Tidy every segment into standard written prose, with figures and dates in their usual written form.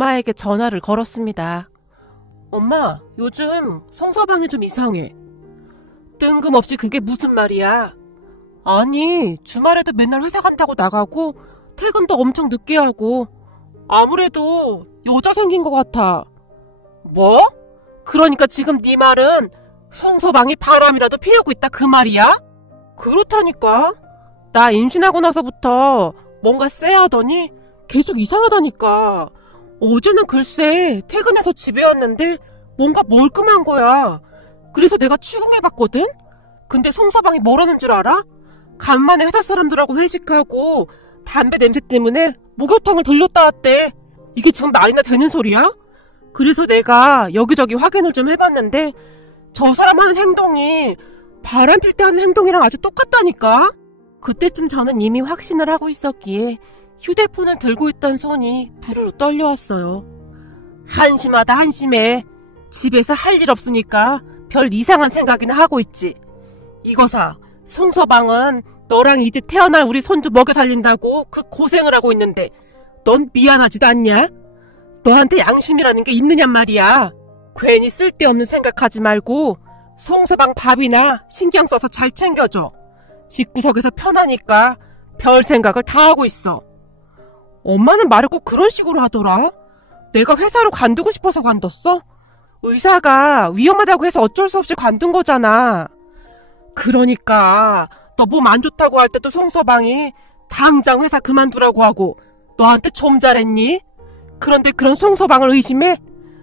엄마에게 전화를 걸었습니다. 엄마, 요즘 송서방이 좀 이상해. 뜬금없이 그게 무슨 말이야? 아니, 주말에도 맨날 회사 간다고 나가고 퇴근도 엄청 늦게 하고 아무래도 여자 생긴 것 같아. 뭐? 그러니까 지금 네 말은 송서방이 바람이라도 피우고 있다 그 말이야? 그렇다니까. 나 임신하고 나서부터 뭔가 쎄하더니 계속 이상하다니까. 어제는 글쎄 퇴근해서 집에 왔는데 뭔가 멀끔한 거야. 그래서 내가 추궁해봤거든? 근데 송서방이 뭐라는 줄 알아? 간만에 회사 사람들하고 회식하고 담배 냄새 때문에 목욕탕을 들렸다 왔대. 이게 지금 말이나 되는 소리야? 그래서 내가 여기저기 확인을 좀 해봤는데 저 사람 하는 행동이 바람 필 때 하는 행동이랑 아주 똑같다니까? 그때쯤 저는 이미 확신을 하고 있었기에 휴대폰을 들고 있던 손이 부르르 떨려왔어요. 한심하다 한심해. 집에서 할 일 없으니까 별 이상한 생각이나 하고 있지. 이거사, 송서방은 너랑 이제 태어날 우리 손주 먹여 살린다고 그 고생을 하고 있는데 넌 미안하지도 않냐? 너한테 양심이라는 게 있느냔 말이야. 괜히 쓸데없는 생각하지 말고 송서방 밥이나 신경 써서 잘 챙겨줘. 집구석에서 편하니까 별 생각을 다 하고 있어. 엄마는 말을 꼭 그런 식으로 하더라. 내가 회사로 관두고 싶어서 관뒀어? 의사가 위험하다고 해서 어쩔 수 없이 관둔 거잖아. 그러니까 너 몸 안 좋다고 할 때도 송서방이 당장 회사 그만두라고 하고 너한테 좀 잘했니? 그런데 그런 송서방을 의심해?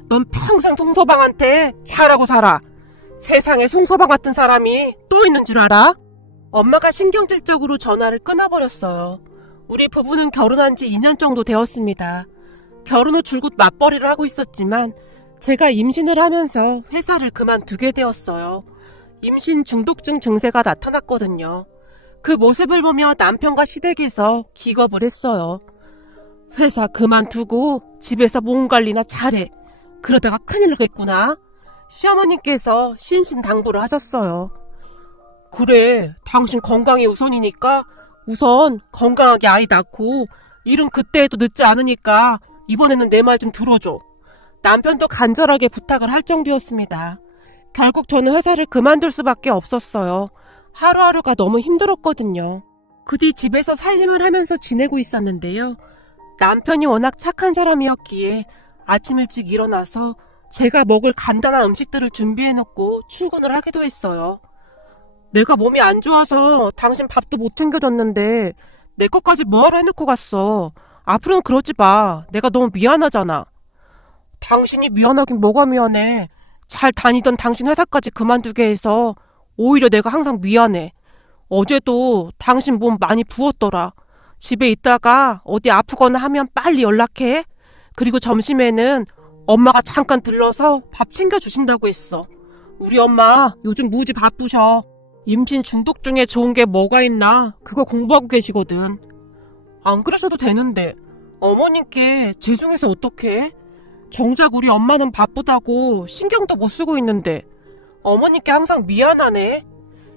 넌 평생 송서방한테 잘하고 살아. 세상에 송서방 같은 사람이 또 있는 줄 알아? 엄마가 신경질적으로 전화를 끊어버렸어요. 우리 부부는 결혼한 지 2년 정도 되었습니다. 결혼 후 줄곧 맞벌이를 하고 있었지만 제가 임신을 하면서 회사를 그만두게 되었어요. 임신 중독증 증세가 나타났거든요. 그 모습을 보며 남편과 시댁에서 기겁을 했어요. 회사 그만두고 집에서 몸 관리나 잘해. 그러다가 큰일 나겠구나. 시어머님께서 신신당부를 하셨어요. 그래, 당신 건강이 우선이니까 우선 건강하게 아이 낳고 일은 그때 해도 늦지 않으니까 이번에는 내 말 좀 들어줘. 남편도 간절하게 부탁을 할 정도였습니다. 결국 저는 회사를 그만둘 수밖에 없었어요. 하루하루가 너무 힘들었거든요. 그 뒤 집에서 살림을 하면서 지내고 있었는데요. 남편이 워낙 착한 사람이었기에 아침 일찍 일어나서 제가 먹을 간단한 음식들을 준비해놓고 출근을 하기도 했어요. 내가 몸이 안 좋아서 당신 밥도 못 챙겨줬는데 내 것까지 뭐하러 해놓고 갔어. 앞으로는 그러지 마. 내가 너무 미안하잖아. 당신이 미안하긴 뭐가 미안해. 잘 다니던 당신 회사까지 그만두게 해서 오히려 내가 항상 미안해. 어제도 당신 몸 많이 부었더라. 집에 있다가 어디 아프거나 하면 빨리 연락해. 그리고 점심에는 엄마가 잠깐 들러서 밥 챙겨주신다고 했어. 우리 엄마 요즘 무지 바쁘셔. 임신 중독증에 좋은 게 뭐가 있나 그거 공부하고 계시거든. 안 그러셔도 되는데 어머님께 죄송해서 어떡해? 정작 우리 엄마는 바쁘다고 신경도 못 쓰고 있는데 어머님께 항상 미안하네.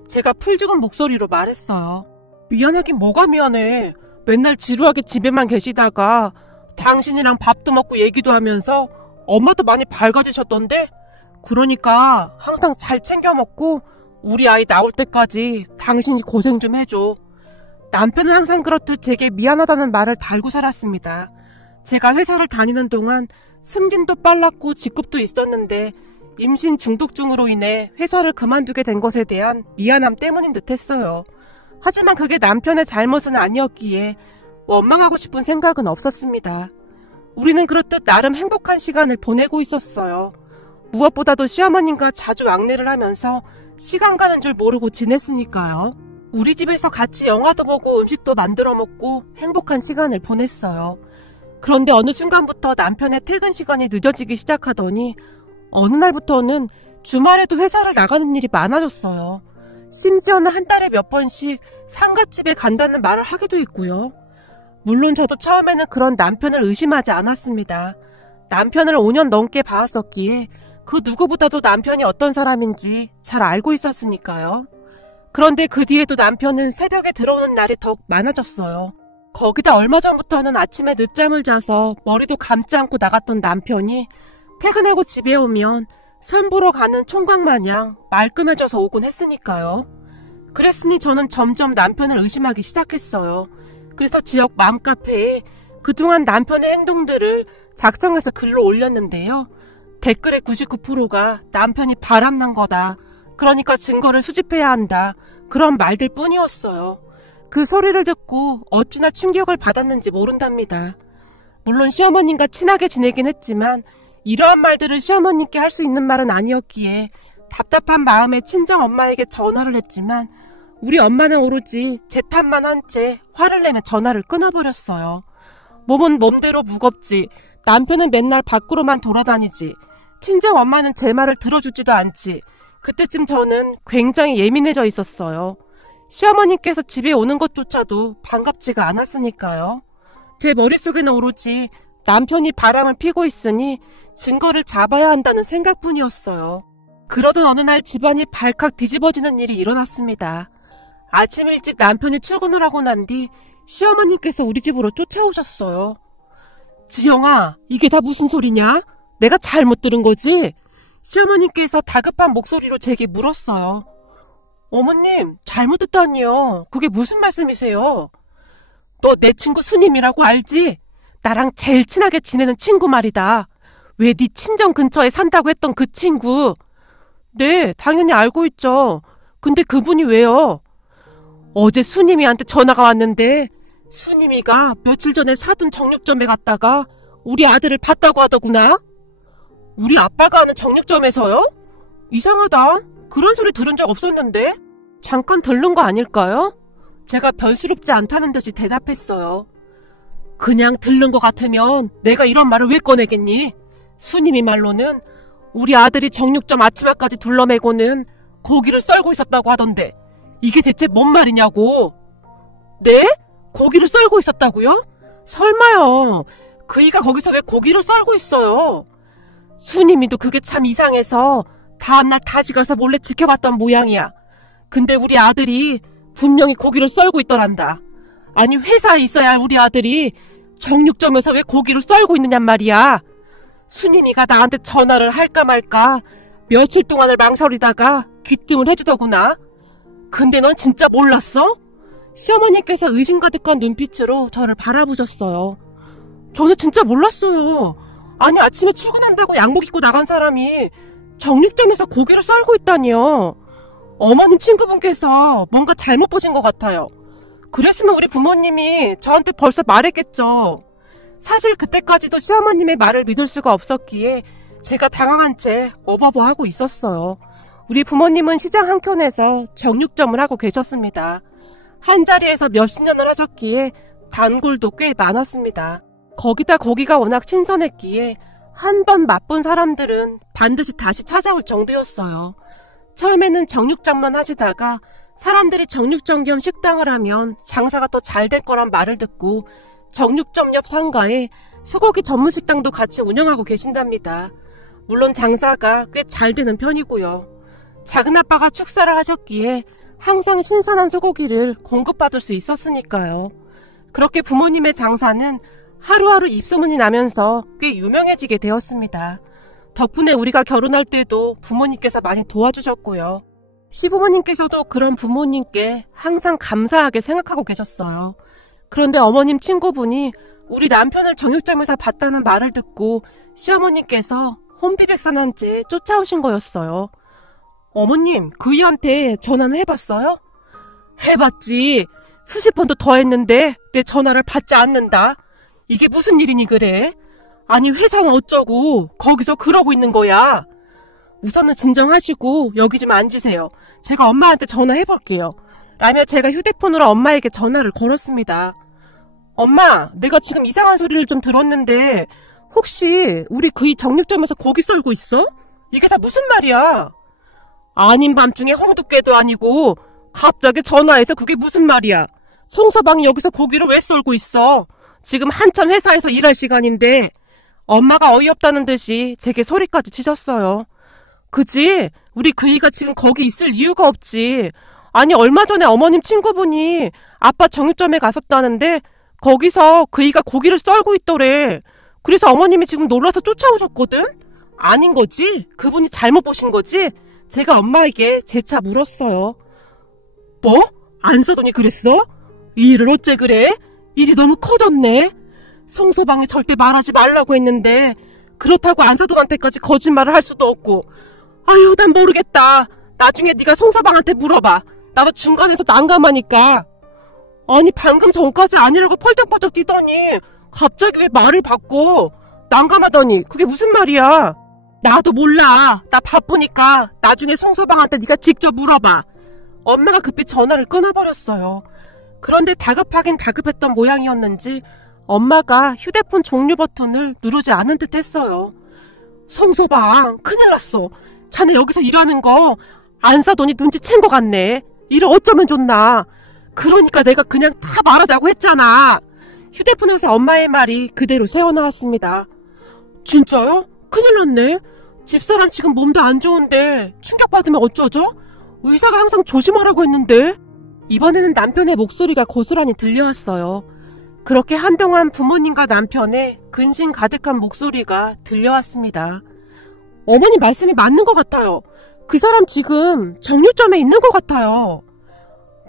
제가 풀 죽은 목소리로 말했어요. 미안하긴 뭐가 미안해. 맨날 지루하게 집에만 계시다가 당신이랑 밥도 먹고 얘기도 하면서 엄마도 많이 밝아지셨던데? 그러니까 항상 잘 챙겨 먹고 우리 아이 나올 때까지 당신이 고생 좀 해줘. 남편은 항상 그렇듯 제게 미안하다는 말을 달고 살았습니다. 제가 회사를 다니는 동안 승진도 빨랐고 직급도 있었는데 임신 중독증으로 인해 회사를 그만두게 된 것에 대한 미안함 때문인 듯 했어요. 하지만 그게 남편의 잘못은 아니었기에 원망하고 싶은 생각은 없었습니다. 우리는 그렇듯 나름 행복한 시간을 보내고 있었어요. 무엇보다도 시어머님과 자주 왕래를 하면서 시간 가는 줄 모르고 지냈으니까요. 우리 집에서 같이 영화도 보고 음식도 만들어 먹고 행복한 시간을 보냈어요. 그런데 어느 순간부터 남편의 퇴근 시간이 늦어지기 시작하더니 어느 날부터는 주말에도 회사를 나가는 일이 많아졌어요. 심지어는 한 달에 몇 번씩 상가집에 간다는 말을 하기도 했고요. 물론 저도 처음에는 그런 남편을 의심하지 않았습니다. 남편을 5년 넘게 봐왔었기에 그 누구보다도 남편이 어떤 사람인지 잘 알고 있었으니까요. 그런데 그 뒤에도 남편은 새벽에 들어오는 날이 더욱 많아졌어요. 거기다 얼마 전부터는 아침에 늦잠을 자서 머리도 감지 않고 나갔던 남편이 퇴근하고 집에 오면 선 보러 가는 총각 마냥 말끔해져서 오곤 했으니까요. 그랬으니 저는 점점 남편을 의심하기 시작했어요. 그래서 지역 맘카페에 그동안 남편의 행동들을 작성해서 글로 올렸는데요. 댓글의 99%가 남편이 바람난 거다. 그러니까 증거를 수집해야 한다. 그런 말들 뿐이었어요. 그 소리를 듣고 어찌나 충격을 받았는지 모른답니다. 물론 시어머님과 친하게 지내긴 했지만 이러한 말들을 시어머님께 할 수 있는 말은 아니었기에 답답한 마음에 친정엄마에게 전화를 했지만 우리 엄마는 오로지 제 탓만 한 채 화를 내며 전화를 끊어버렸어요. 몸은 몸대로 무겁지, 남편은 맨날 밖으로만 돌아다니지, 친정엄마는 제 말을 들어주지도 않지. 그때쯤 저는 굉장히 예민해져 있었어요. 시어머님께서 집에 오는 것조차도 반갑지가 않았으니까요. 제 머릿속에는 오로지 남편이 바람을 피고 있으니 증거를 잡아야 한다는 생각뿐이었어요. 그러던 어느 날 집안이 발칵 뒤집어지는 일이 일어났습니다. 아침 일찍 남편이 출근을 하고 난 뒤 시어머님께서 우리 집으로 쫓아오셨어요. 지영아, 이게 다 무슨 소리냐? 내가 잘못 들은 거지? 시어머님께서 다급한 목소리로 제게 물었어요. 어머님, 잘못 듣다니요. 그게 무슨 말씀이세요? 너 내 친구 수님이라고 알지? 나랑 제일 친하게 지내는 친구 말이다. 왜 네 친정 근처에 산다고 했던 그 친구? 네, 당연히 알고 있죠. 근데 그분이 왜요? 어제 수님이한테 전화가 왔는데 수님이가 며칠 전에 사둔 정육점에 갔다가 우리 아들을 봤다고 하더구나. 우리 아빠가 하는 정육점에서요? 이상하다. 그런 소리 들은 적 없었는데? 잠깐 들른 거 아닐까요? 제가 별스럽지 않다는 듯이 대답했어요. 그냥 들른 거 같으면 내가 이런 말을 왜 꺼내겠니? 수님이 말로는 우리 아들이 정육점 앞치마까지 둘러매고는 고기를 썰고 있었다고 하던데 이게 대체 뭔 말이냐고. 네? 고기를 썰고 있었다고요? 설마요. 그이가 거기서 왜 고기를 썰고 있어요? 수님이도 그게 참 이상해서 다음날 다시 가서 몰래 지켜봤던 모양이야. 근데 우리 아들이 분명히 고기를 썰고 있더란다. 아니 회사에 있어야 할 우리 아들이 정육점에서 왜 고기를 썰고 있느냔 말이야. 수님이가 나한테 전화를 할까 말까 며칠 동안을 망설이다가 귀뜸을 해주더구나. 근데 넌 진짜 몰랐어? 시어머니께서 의심 가득한 눈빛으로 저를 바라보셨어요. 저는 진짜 몰랐어요. 아니 아침에 출근한다고 양복 입고 나간 사람이 정육점에서 고기를 썰고 있다니요. 어머님 친구분께서 뭔가 잘못 보신 것 같아요. 그랬으면 우리 부모님이 저한테 벌써 말했겠죠. 사실 그때까지도 시어머님의 말을 믿을 수가 없었기에 제가 당황한 채 어버버하고 있었어요. 우리 부모님은 시장 한켠에서 정육점을 하고 계셨습니다. 한자리에서 몇십 년을 하셨기에 단골도 꽤 많았습니다. 거기다 고기가 워낙 신선했기에 한 번 맛본 사람들은 반드시 다시 찾아올 정도였어요. 처음에는 정육점만 하시다가 사람들이 정육점 겸 식당을 하면 장사가 더 잘 될 거란 말을 듣고 정육점 옆 상가에 소고기 전문 식당도 같이 운영하고 계신답니다. 물론 장사가 꽤 잘 되는 편이고요. 작은아빠가 축사를 하셨기에 항상 신선한 소고기를 공급받을 수 있었으니까요. 그렇게 부모님의 장사는 하루하루 입소문이 나면서 꽤 유명해지게 되었습니다. 덕분에 우리가 결혼할 때도 부모님께서 많이 도와주셨고요. 시부모님께서도 그런 부모님께 항상 감사하게 생각하고 계셨어요. 그런데 어머님 친구분이 우리 남편을 정육점에서 봤다는 말을 듣고 시어머님께서 혼비백산한 채 쫓아오신 거였어요. 어머님, 그이한테 전화는 해봤어요? 해봤지. 수십 번도 더 했는데 내 전화를 받지 않는다. 이게 무슨 일이니 그래? 아니 회사는 어쩌고 거기서 그러고 있는 거야. 우선은 진정하시고 여기 좀 앉으세요. 제가 엄마한테 전화해볼게요. 라며 제가 휴대폰으로 엄마에게 전화를 걸었습니다. 엄마, 내가 지금 이상한 소리를 좀 들었는데 혹시 우리 그이 정육점에서 고기 썰고 있어? 이게 다 무슨 말이야? 아닌 밤중에 홍두깨도 아니고 갑자기 전화해서 그게 무슨 말이야? 송서방이 여기서 고기를 왜 썰고 있어? 지금 한참 회사에서 일할 시간인데. 엄마가 어이없다는 듯이 제게 소리까지 치셨어요. 그지? 우리 그이가 지금 거기 있을 이유가 없지. 아니 얼마 전에 어머님 친구분이 아빠 정육점에 갔었다는데 거기서 그이가 고기를 썰고 있더래. 그래서 어머님이 지금 놀라서 쫓아오셨거든? 아닌 거지? 그분이 잘못 보신 거지? 제가 엄마에게 재차 물었어요. 뭐? 안 사더니 그랬어? 이 일을 어째 그래? 일이 너무 커졌네. 송서방이 절대 말하지 말라고 했는데 그렇다고 안사돈한테까지 거짓말을 할 수도 없고. 아유, 난 모르겠다. 나중에 네가 송서방한테 물어봐. 나도 중간에서 난감하니까. 아니, 방금 전까지 아니라고 펄쩍펄쩍 뛰더니 갑자기 왜 말을 바꿔? 난감하더니 그게 무슨 말이야? 나도 몰라. 나 바쁘니까 나중에 송서방한테 네가 직접 물어봐. 엄마가 급히 전화를 끊어버렸어요. 그런데 다급하긴 다급했던 모양이었는지 엄마가 휴대폰 종류 버튼을 누르지 않은 듯 했어요. 송서방, 큰일 났어. 자네 여기서 일하는 거 안 사더니 눈치챈 것 같네. 일을 어쩌면 좋나. 그러니까 내가 그냥 다 말하자고 했잖아. 휴대폰에서 엄마의 말이 그대로 새어나왔습니다. 진짜요? 큰일 났네. 집사람 지금 몸도 안 좋은데 충격받으면 어쩌죠? 의사가 항상 조심하라고 했는데. 이번에는 남편의 목소리가 고스란히 들려왔어요. 그렇게 한동안 부모님과 남편의 근심 가득한 목소리가 들려왔습니다. 어머니 말씀이 맞는 것 같아요. 그 사람 지금 정류점에 있는 것 같아요.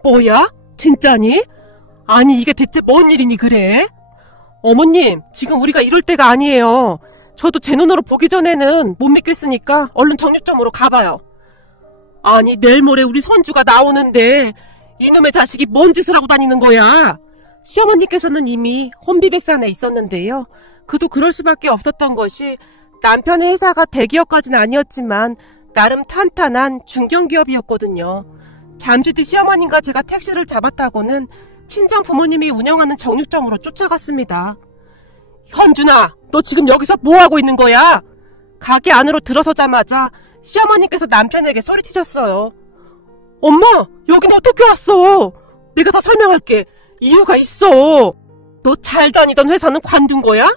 뭐야? 진짜니? 아니, 이게 대체 뭔 일이니 그래? 어머님, 지금 우리가 이럴 때가 아니에요. 저도 제 눈으로 보기 전에는 못 믿겠으니까 얼른 정류점으로 가봐요. 아니, 내일 모레 우리 손주가 나오는데 이놈의 자식이 뭔 짓을 하고 다니는 거야? 시어머니께서는 이미 혼비백산에 있었는데요. 그도 그럴 수밖에 없었던 것이 남편의 회사가 대기업까지는 아니었지만 나름 탄탄한 중견기업이었거든요. 잠시뒤 시어머님과 제가 택시를 잡았다고는 친정 부모님이 운영하는 정육점으로 쫓아갔습니다. 현준아, 너 지금 여기서 뭐하고 있는 거야? 가게 안으로 들어서자마자 시어머님께서 남편에게 소리치셨어요. 엄마, 여긴 어떻게 왔어? 내가 다 설명할게. 이유가 있어. 너 잘 다니던 회사는 관둔 거야?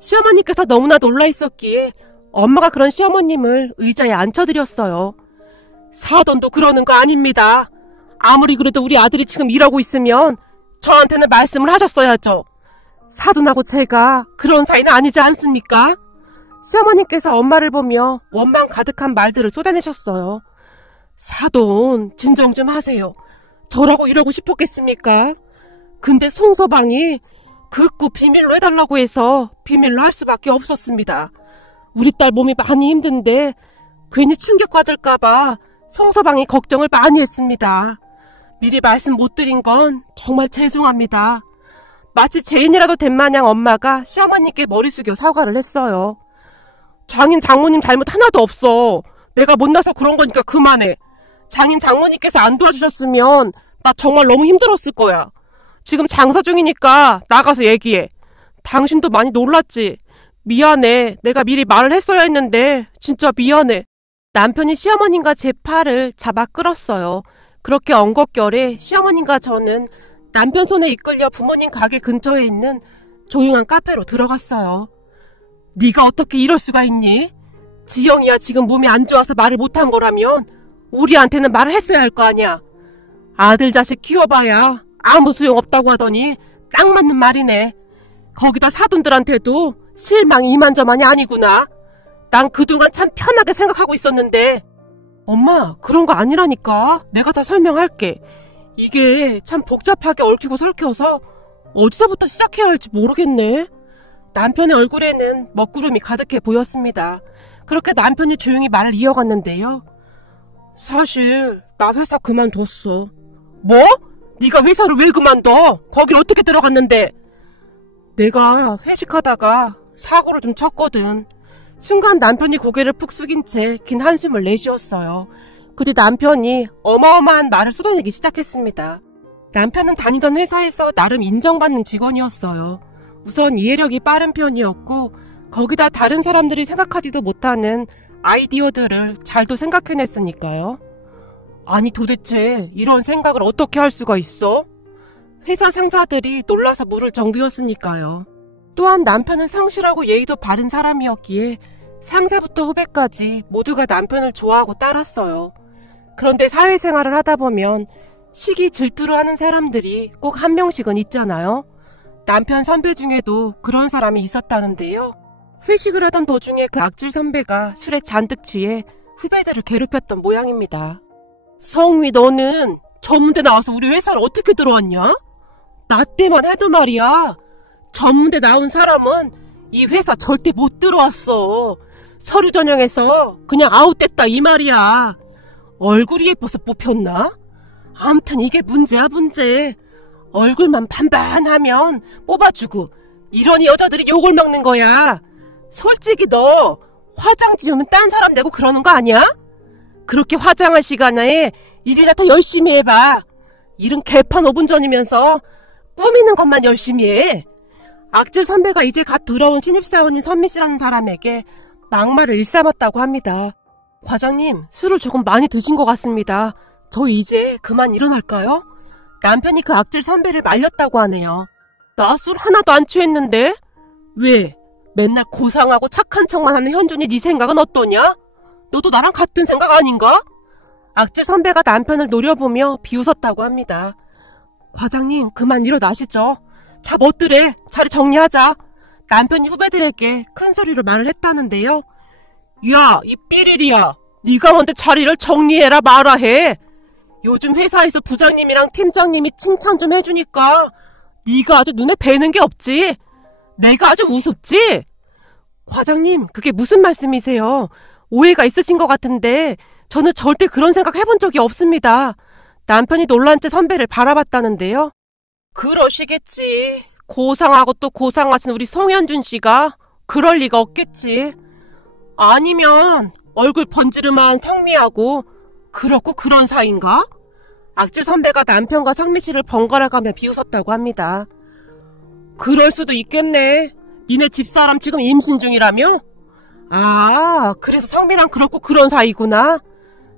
시어머니께서 너무나 놀라 있었기에 엄마가 그런 시어머님을 의자에 앉혀드렸어요. 사돈도 그러는 거 아닙니다. 아무리 그래도 우리 아들이 지금 일하고 있으면 저한테는 말씀을 하셨어야죠. 사돈하고 제가 그런 사이는 아니지 않습니까? 시어머님께서 엄마를 보며 원망 가득한 말들을 쏟아내셨어요. 사돈, 진정 좀 하세요. 저라고 이러고 싶었겠습니까? 근데 송서방이 극구 비밀로 해달라고 해서 비밀로 할 수밖에 없었습니다. 우리 딸 몸이 많이 힘든데 괜히 충격받을까봐 송서방이 걱정을 많이 했습니다. 미리 말씀 못 드린 건 정말 죄송합니다. 마치 죄인이라도 된 마냥 엄마가 시어머니께 머리 숙여 사과를 했어요. 장인 장모님 잘못 하나도 없어. 내가 못나서 그런 거니까 그만해. 장인 장모님께서 안 도와주셨으면 나 정말 너무 힘들었을 거야. 지금 장사 중이니까 나가서 얘기해. 당신도 많이 놀랐지? 미안해. 내가 미리 말을 했어야 했는데 진짜 미안해. 남편이 시어머님과 제 팔을 잡아 끌었어요. 그렇게 엉겁결에 시어머님과 저는 남편 손에 이끌려 부모님 가게 근처에 있는 조용한 카페로 들어갔어요. 네가 어떻게 이럴 수가 있니? 지영이야 지금 몸이 안 좋아서 말을 못한 거라면 우리한테는 말을 했어야 할 거 아니야. 아들 자식 키워봐야 아무 소용없다고 하더니 딱 맞는 말이네. 거기다 사돈들한테도 실망이 이만저만이 아니구나. 난 그동안 참 편하게 생각하고 있었는데. 엄마, 그런 거 아니라니까. 내가 다 설명할게. 이게 참 복잡하게 얽히고 설켜서 어디서부터 시작해야 할지 모르겠네. 남편의 얼굴에는 먹구름이 가득해 보였습니다. 그렇게 남편이 조용히 말을 이어갔는데요. 사실 나 회사 그만뒀어. 뭐? 네가 회사를 왜 그만둬? 거길 어떻게 들어갔는데? 내가 회식하다가 사고를 좀 쳤거든. 순간 남편이 고개를 푹 숙인 채 긴 한숨을 내쉬었어요. 그뒤 남편이 어마어마한 말을 쏟아내기 시작했습니다. 남편은 다니던 회사에서 나름 인정받는 직원이었어요. 우선 이해력이 빠른 편이었고 거기다 다른 사람들이 생각하지도 못하는 아이디어들을 잘도 생각해냈으니까요. 아니 도대체 이런 생각을 어떻게 할 수가 있어? 회사 상사들이 놀라서 물을 정도였으니까요. 또한 남편은 성실하고 예의도 바른 사람이었기에 상사부터 후배까지 모두가 남편을 좋아하고 따랐어요. 그런데 사회생활을 하다 보면 시기 질투로 하는 사람들이 꼭 한 명씩은 있잖아요. 남편 선배 중에도 그런 사람이 있었다는데요. 회식을 하던 도중에 그 악질 선배가 술에 잔뜩 취해 후배들을 괴롭혔던 모양입니다. 성미, 너는 전문대 나와서 우리 회사를 어떻게 들어왔냐? 나 때만 해도 말이야. 전문대 나온 사람은 이 회사 절대 못 들어왔어. 서류 전형에서 그냥 아웃됐다 이 말이야. 얼굴이 예뻐서 뽑혔나? 아무튼 이게 문제야, 문제. 얼굴만 반반하면 뽑아주고 이러니 여자들이 욕을 먹는 거야. 솔직히 너 화장 지우면 딴 사람 내고 그러는 거 아니야? 그렇게 화장할 시간에 일이나 더 열심히 해봐. 일은 개판 5분 전이면서 꾸미는 것만 열심히 해. 악질 선배가 이제 갓 들어온 신입사원인 선미씨라는 사람에게 막말을 일삼았다고 합니다. 과장님, 술을 조금 많이 드신 것 같습니다. 저 이제 그만 일어날까요? 남편이 그 악질 선배를 말렸다고 하네요. 나 술 하나도 안 취했는데? 왜? 맨날 고상하고 착한 척만 하는 현준이 네 생각은 어떠냐? 너도 나랑 같은 생각 아닌가? 악질 선배가 남편을 노려보며 비웃었다고 합니다. 과장님, 그만 일어나시죠. 자, 뭐더래? 자리 정리하자. 남편이 후배들에게 큰 소리로 말을 했다는데요. 야, 이 삐리리야. 네가 먼저 자리를 정리해라 말아 해. 요즘 회사에서 부장님이랑 팀장님이 칭찬 좀 해주니까 네가 아주 눈에 뵈는 게 없지. 내가 아주 우습지? 과장님, 그게 무슨 말씀이세요? 오해가 있으신 것 같은데 저는 절대 그런 생각 해본 적이 없습니다. 남편이 놀란 채 선배를 바라봤다는데요. 그러시겠지. 고상하고 또 고상하신 우리 송현준 씨가 그럴 리가 없겠지. 아니면 얼굴 번지르만 성미하고 그렇고 그런 사이인가? 악질 선배가 남편과 성미 씨를 번갈아 가며 비웃었다고 합니다. 그럴 수도 있겠네. 니네 집사람 지금 임신 중이라며? 아, 그래서 성미랑 그렇고 그런 사이구나.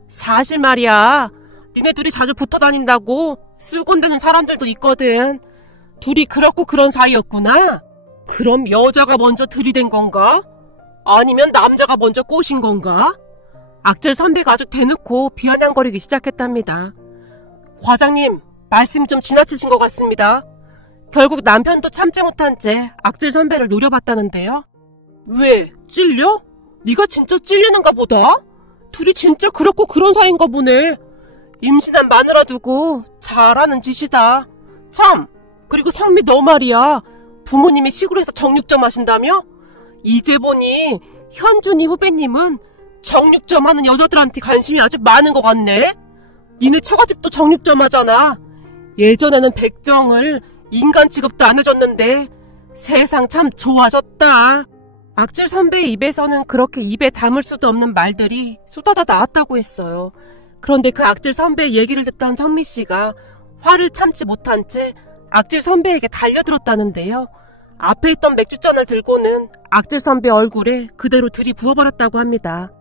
사실 말이야, 니네 둘이 자주 붙어 다닌다고 수군대는 사람들도 있거든. 둘이 그렇고 그런 사이였구나. 그럼 여자가 먼저 들이댄 건가? 아니면 남자가 먼저 꼬신 건가? 악질 선배가 아주 대놓고 비아냥거리기 시작했답니다. 과장님, 말씀이 좀 지나치신 것 같습니다. 결국 남편도 참지 못한 채 악질 선배를 노려봤다는데요. 왜? 찔려? 네가 진짜 찔리는가 보다? 둘이 진짜 그렇고 그런 사이인가 보네. 임신한 마누라 두고 잘하는 짓이다. 참, 그리고 성미 너 말이야. 부모님이 시골에서 정육점 하신다며? 이제 보니 현준이 후배님은 정육점 하는 여자들한테 관심이 아주 많은 것 같네. 니네 처가집도 정육점 하잖아. 예전에는 백정을 인간 취급도 안 해줬는데 세상 참 좋아졌다. 악질 선배의 입에서는 그렇게 입에 담을 수도 없는 말들이 쏟아져 나왔다고 했어요. 그런데 그 악질 선배의 얘기를 듣던 성미씨가 화를 참지 못한 채 악질 선배에게 달려들었다는데요. 앞에 있던 맥주잔을 들고는 악질 선배 얼굴에 그대로 들이부어버렸다고 합니다.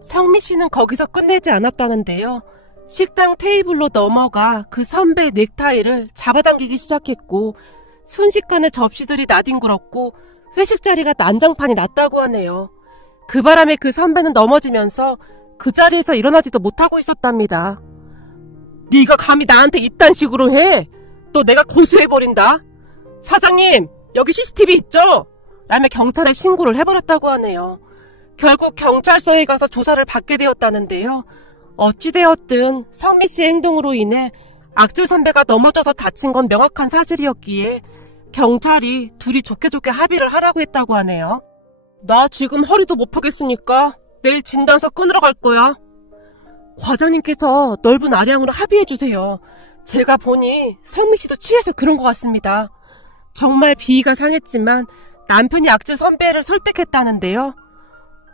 성미씨는 거기서 끝내지 않았다는데요. 식당 테이블로 넘어가 그 선배의 넥타이를 잡아당기기 시작했고 순식간에 접시들이 나뒹굴었고 회식 자리가 난장판이 났다고 하네요. 그 바람에 그 선배는 넘어지면서 그 자리에서 일어나지도 못하고 있었답니다. 네가 감히 나한테 이딴 식으로 해? 또 내가 고소해버린다. 사장님, 여기 CCTV 있죠? 라며 경찰에 신고를 해버렸다고 하네요. 결국 경찰서에 가서 조사를 받게 되었다는데요. 어찌되었든 성미씨의 행동으로 인해 악질 선배가 넘어져서 다친 건 명확한 사실이었기에 경찰이 둘이 좋게 합의를 하라고 했다고 하네요. 나 지금 허리도 못 펴겠으니까 내일 진단서 끊으러 갈 거야. 과장님께서 넓은 아량으로 합의해주세요. 제가 보니 성미씨도 취해서 그런 것 같습니다. 정말 비위가 상했지만 남편이 악질 선배를 설득했다는데요.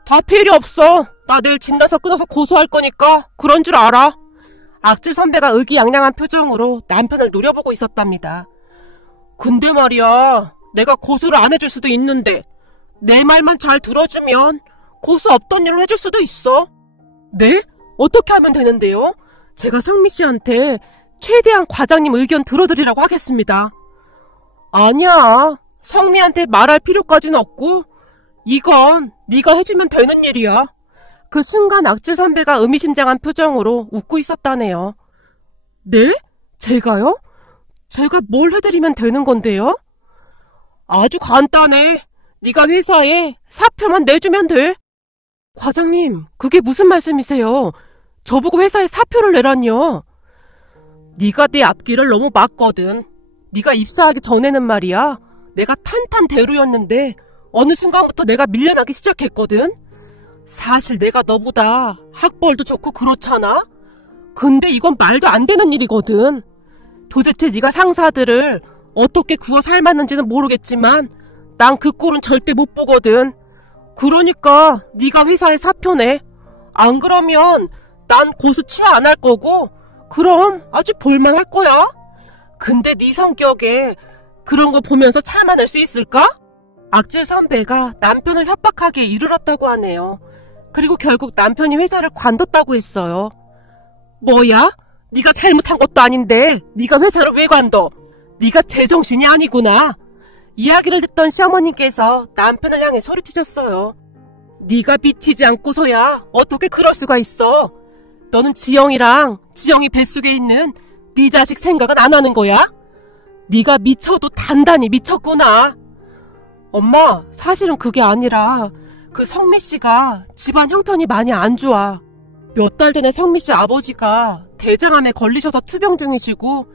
다 필요 없어. 나 내일 진단서 끊어서 고소할 거니까 그런 줄 알아. 악질 선배가 의기양양한 표정으로 남편을 노려보고 있었답니다. 근데 말이야, 내가 고소를 안 해줄 수도 있는데 내 말만 잘 들어주면 고소 없던 일로 해줄 수도 있어. 네? 어떻게 하면 되는데요? 제가 성미씨한테 최대한 과장님 의견 들어드리라고 하겠습니다. 아니야, 성미한테 말할 필요까지는 없고 이건 네가 해주면 되는 일이야. 그 순간 악질 선배가 의미심장한 표정으로 웃고 있었다네요. 네? 제가요? 제가 뭘 해드리면 되는 건데요? 아주 간단해. 네가 회사에 사표만 내주면 돼. 과장님, 그게 무슨 말씀이세요? 저보고 회사에 사표를 내라니요. 네가 내 앞길을 너무 막거든. 네가 입사하기 전에는 말이야. 내가 탄탄대로였는데 어느 순간부터 내가 밀려나기 시작했거든. 사실 내가 너보다 학벌도 좋고 그렇잖아. 근데 이건 말도 안 되는 일이거든. 도대체 네가 상사들을 어떻게 구워 삶았는지는 모르겠지만 난 그 꼴은 절대 못 보거든. 그러니까 네가 회사에 사표 내. 안 그러면 난 고수 취하 안 할 거고 그럼 아주 볼만할 거야. 근데 네 성격에 그런 거 보면서 참아낼 수 있을까? 악질 선배가 남편을 협박하기에 이르렀다고 하네요. 그리고 결국 남편이 회사를 관뒀다고 했어요. 뭐야? 네가 잘못한 것도 아닌데 네가 회사를 왜 관둬? 네가 제정신이 아니구나. 이야기를 듣던 시어머님께서 남편을 향해 소리치셨어요. 네가 미치지 않고서야 어떻게 그럴 수가 있어? 너는 지영이랑 지영이 뱃속에 있는 네 자식 생각은 안 하는 거야? 네가 미쳐도 단단히 미쳤구나. 엄마, 사실은 그게 아니라 그 성미 씨가 집안 형편이 많이 안 좋아. 몇 달 전에 성미 씨 아버지가 대장암에 걸리셔서 투병 중이시고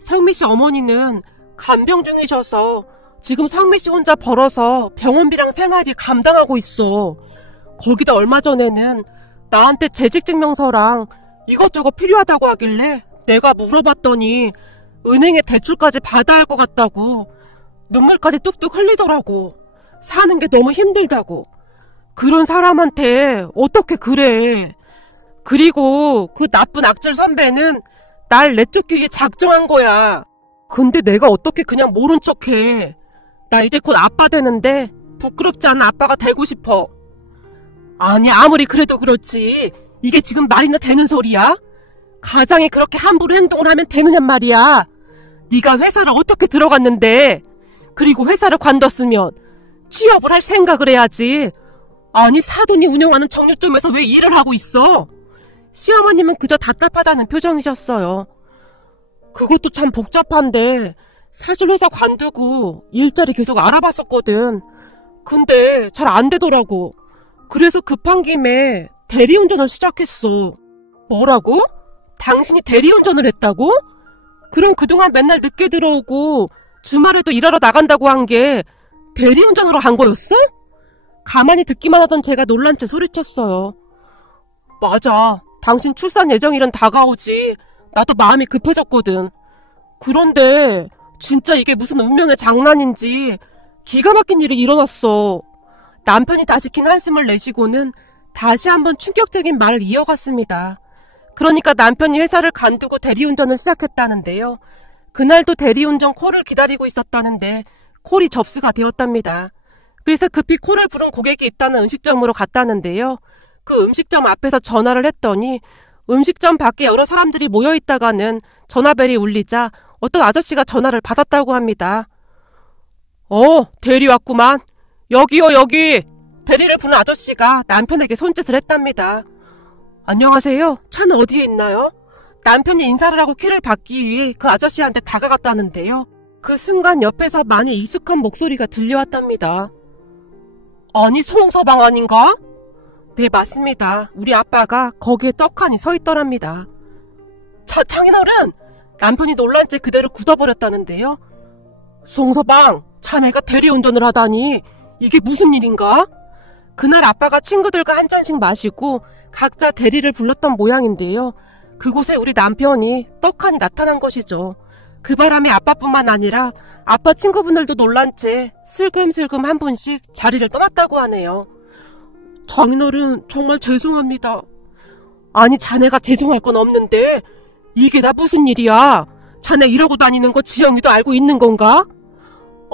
성미 씨 어머니는 간병 중이셔서 지금 성미 씨 혼자 벌어서 병원비랑 생활비 감당하고 있어. 거기다 얼마 전에는 나한테 재직증명서랑 이것저것 필요하다고 하길래 내가 물어봤더니 은행에 대출까지 받아야 할 것 같다고. 눈물까지 뚝뚝 흘리더라고. 사는 게 너무 힘들다고. 그런 사람한테 어떻게 그래. 그리고 그 나쁜 악질 선배는 날 내쫓기 위해 작정한 거야. 근데 내가 어떻게 그냥 모른 척해. 나 이제 곧 아빠 되는데 부끄럽지 않은 아빠가 되고 싶어. 아니, 아무리 그래도 그렇지 이게 지금 말이나 되는 소리야? 가장이 그렇게 함부로 행동을 하면 되느냔 말이야. 네가 회사를 어떻게 들어갔는데. 그리고 회사를 관뒀으면 취업을 할 생각을 해야지. 아니, 사돈이 운영하는 정육점에서 왜 일을 하고 있어? 시어머님은 그저 답답하다는 표정이셨어요. 그것도 참 복잡한데 사실 회사 관두고 일자리 계속 알아봤었거든. 근데 잘 안 되더라고. 그래서 급한 김에 대리운전을 시작했어. 뭐라고? 당신이 대리운전을 했다고? 그럼 그동안 맨날 늦게 들어오고 주말에도 일하러 나간다고 한 게 대리운전으로 한 거였어? 가만히 듣기만 하던 제가 놀란 채 소리쳤어요. 맞아. 당신 출산 예정일은 다가오지. 나도 마음이 급해졌거든. 그런데 진짜 이게 무슨 운명의 장난인지 기가 막힌 일이 일어났어. 남편이 다시 긴 한숨을 내쉬고는 다시 한번 충격적인 말을 이어갔습니다. 그러니까 남편이 회사를 관두고 대리운전을 시작했다는데요. 그날도 대리운전 콜을 기다리고 있었다는데 콜이 접수가 되었답니다. 그래서 급히 콜을 부른 고객이 있다는 음식점으로 갔다는데요. 그 음식점 앞에서 전화를 했더니 음식점 밖에 여러 사람들이 모여있다가는 전화벨이 울리자 어떤 아저씨가 전화를 받았다고 합니다. 대리 왔구만. 여기요, 여기. 대리를 부른 아저씨가 남편에게 손짓을 했답니다. 안녕하세요. 차는 어디에 있나요? 남편이 인사를 하고 키를 받기 위해 그 아저씨한테 다가갔다는데요. 그 순간 옆에서 많이 익숙한 목소리가 들려왔답니다. 아니, 송서방 아닌가? 네, 맞습니다. 우리 아빠가 거기에 떡하니 서 있더랍니다. 장인어른! 남편이 놀란 채 그대로 굳어버렸다는데요. 송서방, 자네가 대리운전을 하다니 이게 무슨 일인가? 그날 아빠가 친구들과 한 잔씩 마시고 각자 대리를 불렀던 모양인데요. 그곳에 우리 남편이 떡하니 나타난 것이죠. 그 바람에 아빠뿐만 아니라 아빠 친구분들도 놀란 채 슬금슬금 한 분씩 자리를 떠났다고 하네요. 장인어른, 정말 죄송합니다. 아니, 자네가 죄송할 건 없는데 이게 다 무슨 일이야? 자네 이러고 다니는 거 지영이도 알고 있는 건가?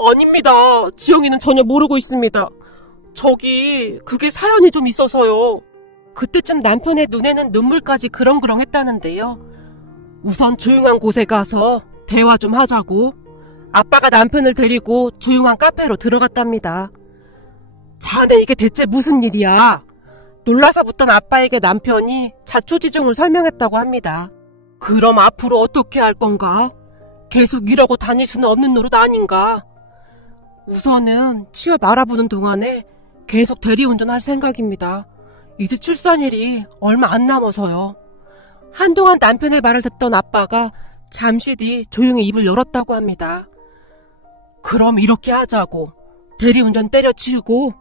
아닙니다. 지영이는 전혀 모르고 있습니다. 그게 사연이 좀 있어서요. 그때쯤 남편의 눈에는 눈물까지 그렁그렁 했다는데요. 우선 조용한 곳에 가서 대화 좀 하자고. 아빠가 남편을 데리고 조용한 카페로 들어갔답니다. 자네, 이게 대체 무슨 일이야? 놀라서 묻던 아빠에게 남편이 자초지종을 설명했다고 합니다. 그럼 앞으로 어떻게 할 건가? 계속 이러고 다닐 수는 없는 노릇 아닌가? 우선은 취업 알아보는 동안에 계속 대리운전할 생각입니다. 이제 출산일이 얼마 안 남아서요. 한동안 남편의 말을 듣던 아빠가 잠시 뒤 조용히 입을 열었다고 합니다. 그럼 이렇게 하자고. 대리운전 때려치우고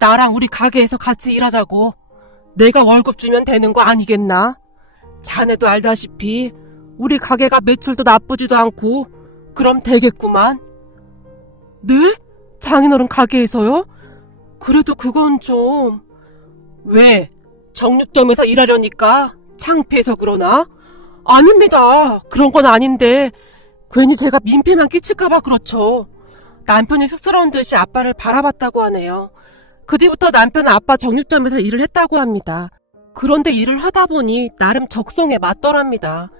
나랑 우리 가게에서 같이 일하자고. 내가 월급 주면 되는 거 아니겠나? 자네도 알다시피 우리 가게가 매출도 나쁘지도 않고 그럼 되겠구만. 네? 장인어른 가게에서요? 그래도 그건 좀... 왜? 정육점에서 일하려니까 창피해서 그러나? 아닙니다. 그런 건 아닌데 괜히 제가 민폐만 끼칠까봐 그렇죠. 남편이 쑥스러운 듯이 아빠를 바라봤다고 하네요. 그 뒤부터 남편은 아빠 정육점에서 일을 했다고 합니다. 그런데 일을 하다 보니 나름 적성에 맞더랍니다.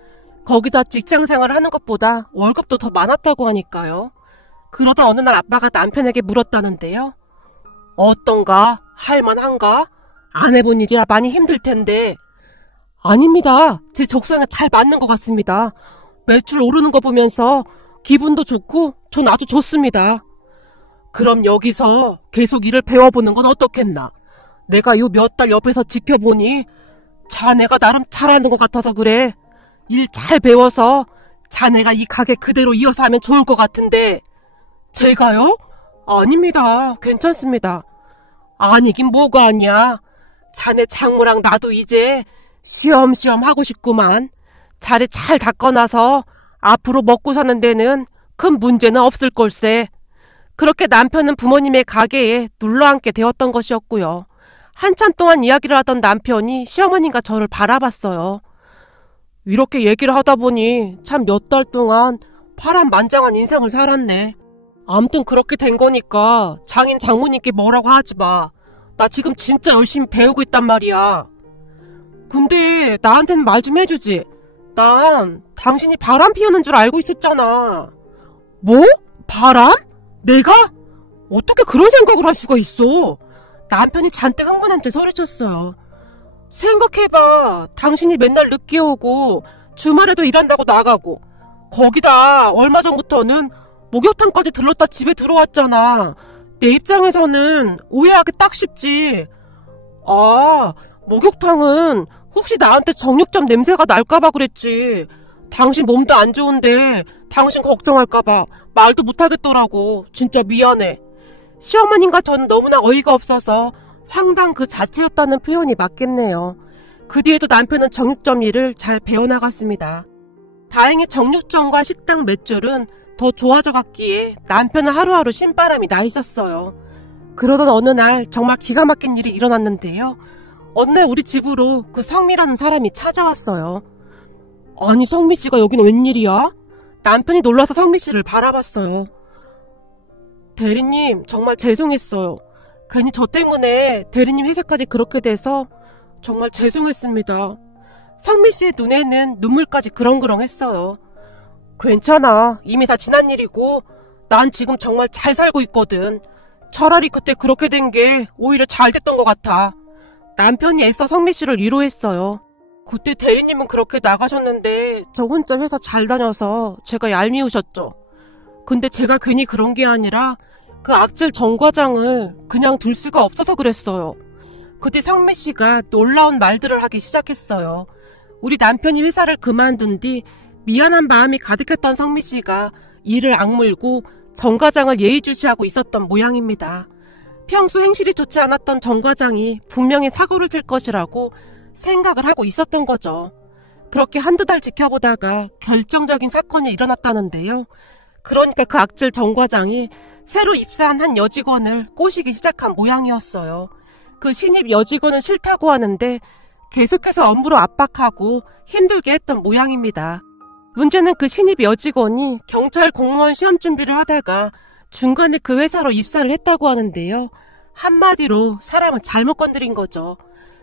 거기다 직장생활을 하는 것보다 월급도 더 많았다고 하니까요. 그러다 어느 날 아빠가 남편에게 물었다는데요. 어떤가? 할만한가? 안 해본 일이라 많이 힘들 텐데. 아닙니다. 제 적성에 잘 맞는 것 같습니다. 매출 오르는 거 보면서 기분도 좋고 전 아주 좋습니다. 그럼 여기서 계속 일을 배워보는 건 어떻겠나? 내가 요 몇 달 옆에서 지켜보니 자네가 나름 잘하는 것 같아서 그래. 일 잘 배워서 자네가 이 가게 그대로 이어서 하면 좋을 것 같은데. 제가요? 아닙니다. 괜찮습니다. 아니긴 뭐가 아니야. 자네 장모랑 나도 이제 쉬엄쉬엄 하고 싶구만. 자리 잘 닦아놔서 앞으로 먹고 사는 데는 큰 문제는 없을 걸세. 그렇게 남편은 부모님의 가게에 눌러앉게 되었던 것이었고요. 한참 동안 이야기를 하던 남편이 시어머님과 저를 바라봤어요. 이렇게 얘기를 하다 보니 참 몇 달 동안 파란만장한 인생을 살았네. 아무튼 그렇게 된 거니까 장인 장모님께 뭐라고 하지 마. 나 지금 진짜 열심히 배우고 있단 말이야. 근데 나한테는 말 좀 해주지. 난 당신이 바람 피우는 줄 알고 있었잖아. 뭐? 바람? 내가? 어떻게 그런 생각을 할 수가 있어? 남편이 잔뜩 흥분한 채 소리쳤어요. 생각해봐. 당신이 맨날 늦게 오고 주말에도 일한다고 나가고 거기다 얼마 전부터는 목욕탕까지 들렀다 집에 들어왔잖아. 내 입장에서는 오해하기 딱 쉽지. 아, 목욕탕은 혹시 나한테 정육점 냄새가 날까봐 그랬지. 당신 몸도 안 좋은데 당신 걱정할까봐 말도 못하겠더라고. 진짜 미안해. 시어머님과 저는 너무나 어이가 없어서 황당 그 자체였다는 표현이 맞겠네요. 그 뒤에도 남편은 정육점 일을 잘 배워나갔습니다. 다행히 정육점과 식당 매출은 더 좋아져 갔기에 남편은 하루하루 신바람이 나 있었어요. 그러던 어느 날 정말 기가 막힌 일이 일어났는데요. 어느 날 우리 집으로 그 성미라는 사람이 찾아왔어요. 아니, 성미씨가 여기는 웬일이야? 남편이 놀라서 성미씨를 바라봤어요. 대리님, 정말 죄송했어요. 괜히 저 때문에 대리님 회사까지 그렇게 돼서 정말 죄송했습니다. 성미씨의 눈에는 눈물까지 그렁그렁했어요. 괜찮아. 이미 다 지난 일이고 난 지금 정말 잘 살고 있거든. 차라리 그때 그렇게 된 게 오히려 잘 됐던 것 같아. 남편이 애써 성미씨를 위로했어요. 그때 대리님은 그렇게 나가셨는데 저 혼자 회사 잘 다녀서 제가 얄미우셨죠. 근데 제가 괜히 그런 게 아니라 그 악질 정 과장을 그냥 둘 수가 없어서 그랬어요. 그때 성미씨가 놀라운 말들을 하기 시작했어요. 우리 남편이 회사를 그만둔 뒤 미안한 마음이 가득했던 성미씨가 이를 악물고 정 과장을 예의주시하고 있었던 모양입니다. 평소 행실이 좋지 않았던 정 과장이 분명히 사고를 칠 것이라고 생각을 하고 있었던 거죠. 그렇게 한두 달 지켜보다가 결정적인 사건이 일어났다는데요. 그러니까 그 악질 정 과장이 새로 입사한 한 여직원을 꼬시기 시작한 모양이었어요. 그 신입 여직원은 싫다고 하는데 계속해서 업무로 압박하고 힘들게 했던 모양입니다. 문제는 그 신입 여직원이 경찰 공무원 시험 준비를 하다가 중간에 그 회사로 입사를 했다고 하는데요. 한마디로 사람은 잘못 건드린 거죠.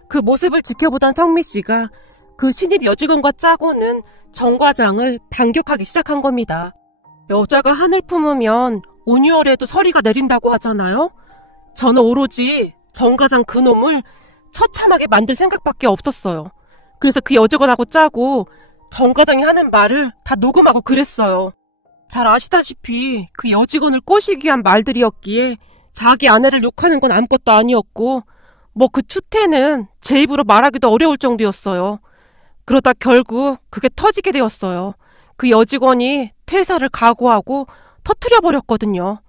그 모습을 지켜보던 성미씨가 그 신입 여직원과 짜고는 정 과장을 반격하기 시작한 겁니다. 여자가 한을 품으면 온유월에도 서리가 내린다고 하잖아요. 저는 오로지 정 과장 그놈을 처참하게 만들 생각밖에 없었어요. 그래서 그 여직원하고 짜고 정 과장이 하는 말을 다 녹음하고 그랬어요. 잘 아시다시피 그 여직원을 꼬시기 위한 말들이었기에 자기 아내를 욕하는 건 아무것도 아니었고 뭐 그 추태는 제 입으로 말하기도 어려울 정도였어요. 그러다 결국 그게 터지게 되었어요. 그 여직원이 퇴사를 각오하고 터뜨려버렸거든요.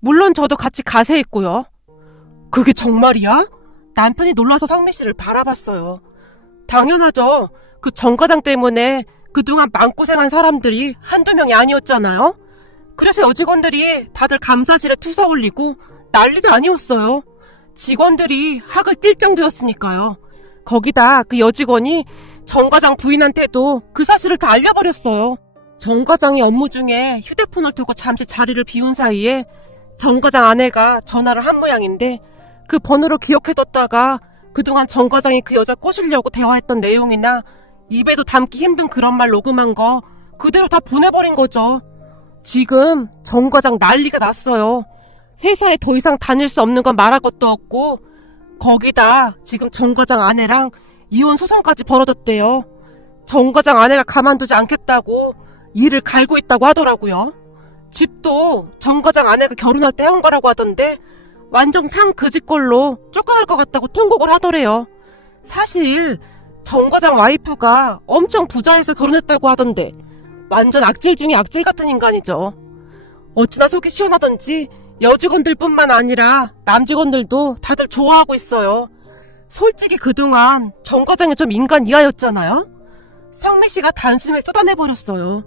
물론 저도 같이 가세했고요. 그게 정말이야? 남편이 놀라서 성미 씨를 바라봤어요. 당연하죠. 그 정 과장 때문에 그동안 마음고생한 사람들이 한두 명이 아니었잖아요. 그래서 여직원들이 다들 감사실에 투서 올리고 난리도 아니었어요. 직원들이 학을 띨 정도였으니까요. 거기다 그 여직원이 정 과장 부인한테도 그 사실을 다 알려버렸어요. 정 과장이 업무 중에 휴대폰을 두고 잠시 자리를 비운 사이에 정 과장 아내가 전화를 한 모양인데 그 번호를 기억해뒀다가 그동안 정 과장이 그 여자 꼬시려고 대화했던 내용이나 입에도 담기 힘든 그런 말 녹음한 거 그대로 다 보내버린 거죠. 지금 정 과장 난리가 났어요. 회사에 더 이상 다닐 수 없는 건 말할 것도 없고 거기다 지금 정 과장 아내랑 이혼 소송까지 벌어졌대요. 정 과장 아내가 가만두지 않겠다고 일을 갈고 있다고 하더라고요. 집도 정 과장 아내가 결혼할 때 한 거라고 하던데 완전 상 그 집꼴로 쫓겨날 것 같다고 통곡을 하더래요. 사실 정 과장 와이프가 엄청 부자해서 결혼했다고 하던데 완전 악질 중에 악질 같은 인간이죠. 어찌나 속이 시원하던지 여직원들뿐만 아니라 남직원들도 다들 좋아하고 있어요. 솔직히 그동안 정 과장이 좀 인간 이하였잖아요. 성미 씨가 단숨에 쏟아내버렸어요.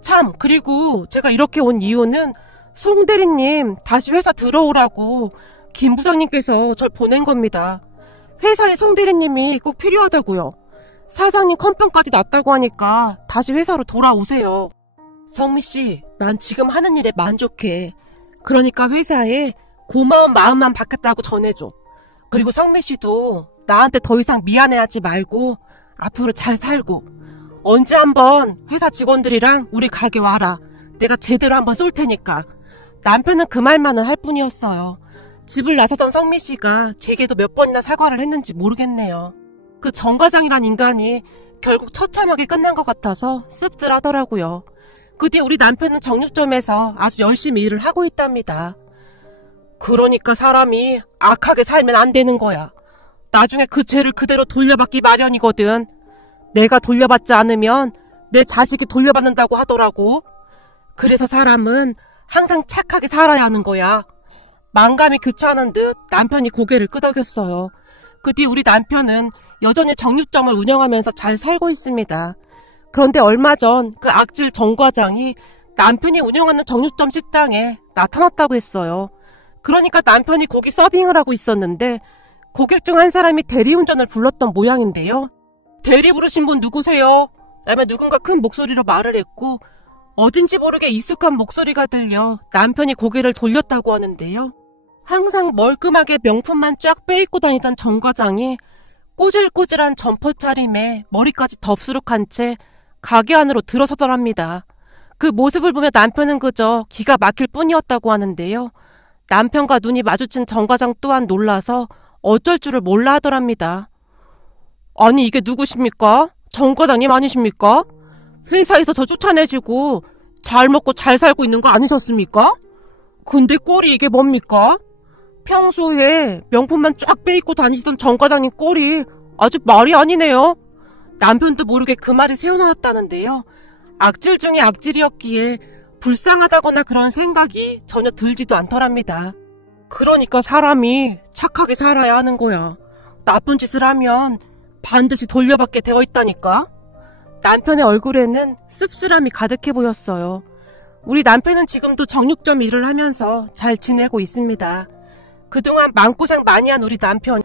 참, 그리고 제가 이렇게 온 이유는 송 대리님 다시 회사 들어오라고 김 부장님께서 절 보낸 겁니다. 회사에 송 대리님이 꼭 필요하다고요. 사장님 컨펌까지 났다고 하니까 다시 회사로 돌아오세요. 성미씨, 난 지금 하는 일에 만족해. 그러니까 회사에 고마운 마음만 받겠다고 전해줘. 그리고 성미씨도 나한테 더 이상 미안해하지 말고 앞으로 잘 살고 언제 한번 회사 직원들이랑 우리 가게 와라. 내가 제대로 한번 쏠 테니까. 남편은 그 말만은 할 뿐이었어요. 집을 나서던 성미씨가 제게도 몇 번이나 사과를 했는지 모르겠네요. 그 정 과장이란 인간이 결국 처참하게 끝난 것 같아서 씁쓸하더라고요. 그 뒤에 우리 남편은 정육점에서 아주 열심히 일을 하고 있답니다. 그러니까 사람이 악하게 살면 안 되는 거야. 나중에 그 죄를 그대로 돌려받기 마련이거든. 내가 돌려받지 않으면 내 자식이 돌려받는다고 하더라고. 그래서 사람은 항상 착하게 살아야 하는 거야. 만감이 교차하는 듯 남편이 고개를 끄덕였어요. 그 뒤 우리 남편은 여전히 정육점을 운영하면서 잘 살고 있습니다. 그런데 얼마 전 그 악질 정 과장이 남편이 운영하는 정육점 식당에 나타났다고 했어요. 그러니까 남편이 고기 서빙을 하고 있었는데 고객 중 한 사람이 대리운전을 불렀던 모양인데요. 대리 부르신 분 누구세요? 라며 누군가 큰 목소리로 말을 했고 어딘지 모르게 익숙한 목소리가 들려 남편이 고개를 돌렸다고 하는데요. 항상 멀끔하게 명품만 쫙 빼입고 다니던 정 과장이 꼬질꼬질한 점퍼 차림에 머리까지 덥수룩한 채 가게 안으로 들어서더랍니다. 그 모습을 보며 남편은 그저 기가 막힐 뿐이었다고 하는데요. 남편과 눈이 마주친 정 과장 또한 놀라서 어쩔 줄을 몰라 하더랍니다. 아니 이게 누구십니까? 정 과장님 아니십니까? 회사에서 저 쫓아내시고 잘 먹고 잘 살고 있는 거 아니셨습니까? 근데 꼴이 이게 뭡니까? 평소에 명품만 쫙 빼입고 다니시던 정 과장님 꼴이 아주 말이 아니네요. 남편도 모르게 그 말이 새어나왔다는데요. 악질 중에 악질이었기에 불쌍하다거나 그런 생각이 전혀 들지도 않더랍니다. 그러니까 사람이 착하게 살아야 하는 거야. 나쁜 짓을 하면 반드시 돌려받게 되어 있다니까. 남편의 얼굴에는 씁쓸함이 가득해 보였어요. 우리 남편은 지금도 정육점 일을 하면서 잘 지내고 있습니다. 그동안 마음고생 많이 한 우리 남편